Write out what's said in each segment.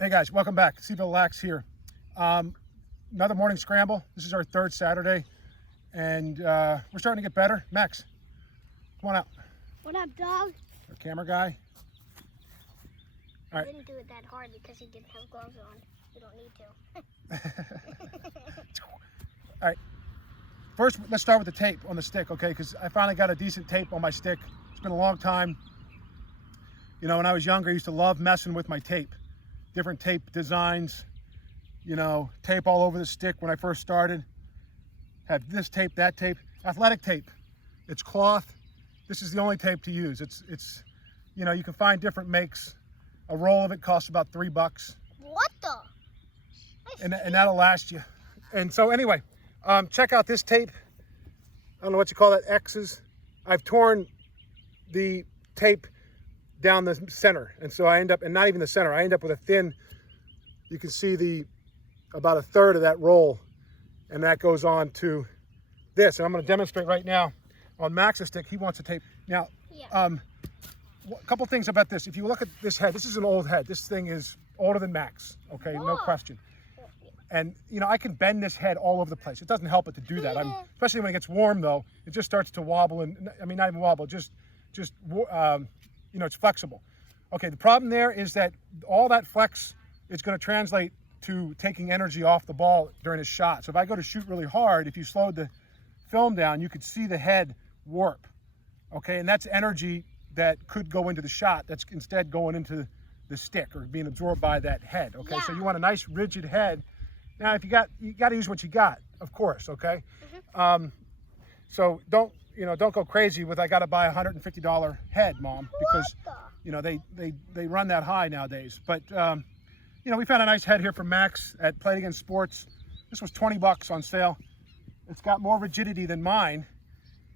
Hey guys, welcome back. Seville Lax here. Another morning scramble. This is our third Saturday, and we're starting to get better. Max, come on out. What up, dog? Our camera guy. I didn't do it that hard because he didn't have gloves on. You don't need to. All right. First, let's start with the tape on the stick, okay? Because I finally got a decent tape on my stick. It's been a long time. You know, when I was younger, I used to love messing with my tape. Different tape designs, you know, tape all over the stick when I first started. Have this tape, that tape, athletic tape. It's cloth. This is the only tape to use. It's, you know, you can find different makes. A roll of it costs about $3. What the? And that'll last you. And so anyway, check out this tape. I don't know what you call that, X's. I've torn the tape down the center, and so I end up, and not even the center, I end up with a thin, you can see about a third of that roll, and that goes on to this. And I'm going to demonstrate right now on Max's stick. He wants a tape. Now, a couple things about this. If you look at this head, this is an old head. This thing is older than Max, okay? No question. And, you know, I can bend this head all over the place. It doesn't help it to do that. Especially when it gets warm, though, it just starts to wobble, and I mean, not even wobble, just you know, it's flexible. Okay, the problem there is that all that flex is going to translate to taking energy off the ball during a shot. So if I go to shoot really hard, if you slowed the film down, you could see the head warp. Okay, and that's energy that could go into the shot that's instead going into the stick or being absorbed by that head. Okay, so you want a nice rigid head. Now, if you got to use what you got, of course. Okay, so don't go crazy with I got to buy a $150 head, Mom, because you know they run that high nowadays. But you know, we found a nice head here from Max at Play It Again Sports. This was $20 on sale. It's got more rigidity than mine,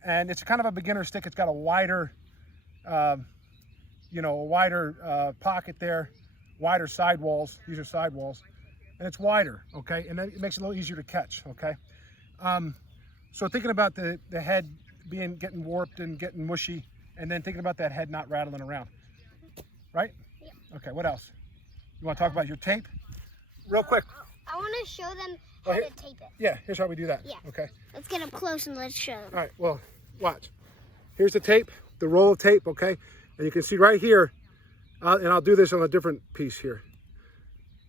and it's kind of a beginner stick. It's got a wider, you know, a wider pocket there, wider sidewalls. These are sidewalls, and it's wider. Okay, and then it makes it a little easier to catch. Okay, so thinking about the head getting warped and getting mushy, and then thinking about that head not rattling around, right? Yeah. Okay, what else? You want to talk about your tape? Real quick. I want to show them how to tape it. Yeah, here's how we do that. Yeah. Okay. Let's get up close and let's show them. All right, well, watch. Here's the tape, the roll of tape, okay? And you can see right here, and I'll do this on a different piece here,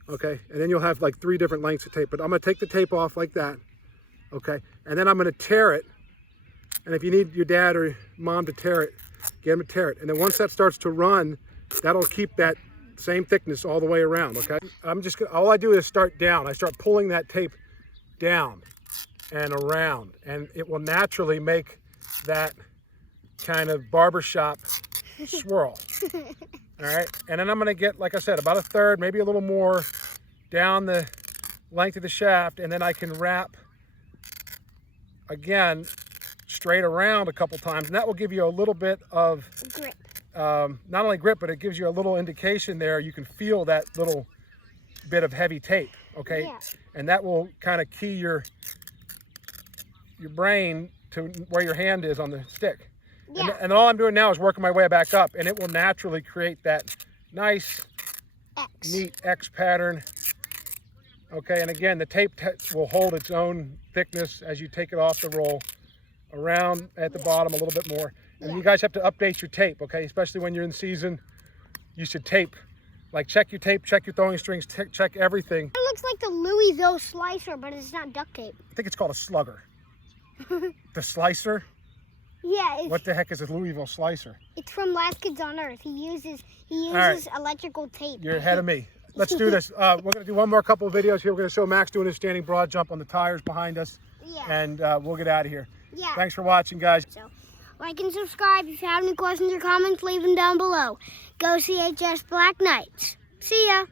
okay? And then you'll have like 3 different lengths of tape, but I'm going to take the tape off like that, okay? And then I'm going to tear it. And if you need your dad or mom to tear it, get them to tear it. And then once that starts to run, that'll keep that same thickness all the way around, okay? All I do is start down. I start pulling that tape down and around, and it will naturally make that kind of barbershop swirl, all right? And then I'm gonna get, like I said, about a third, maybe a little more down the length of the shaft, and then I can wrap again straight around a couple times, and that will give you a little bit of grip. Not only grip, but it gives you a little indication there. You can feel that little bit of heavy tape, okay? Yeah. And that will kind of key your brain to where your hand is on the stick. Yeah. And all I'm doing now is working my way back up, and it will naturally create that nice, neat X pattern. Okay, and again, the tape will hold its own thickness as you take it off the roll, around at the bottom a little bit more. And you guys have to update your tape, okay? Especially when you're in season, you should tape. Like, check your tape, check your throwing strings, check everything. It looks like the Louisville slicer, but it's not duct tape. I think it's called a slugger. The slicer? Yeah. What the heck is a Louisville slicer? It's from Last Kids on Earth. He uses right. electrical tape. You're ahead of me. Let's do this. We're going to do one more couple of videos here. We're going to show Max doing his standing broad jump on the tires behind us. Yeah. And we'll get out of here. Yeah. Thanks for watching, guys. So, like and subscribe. If you have any questions or comments, leave them down below. Go CHS Black Knights. See ya.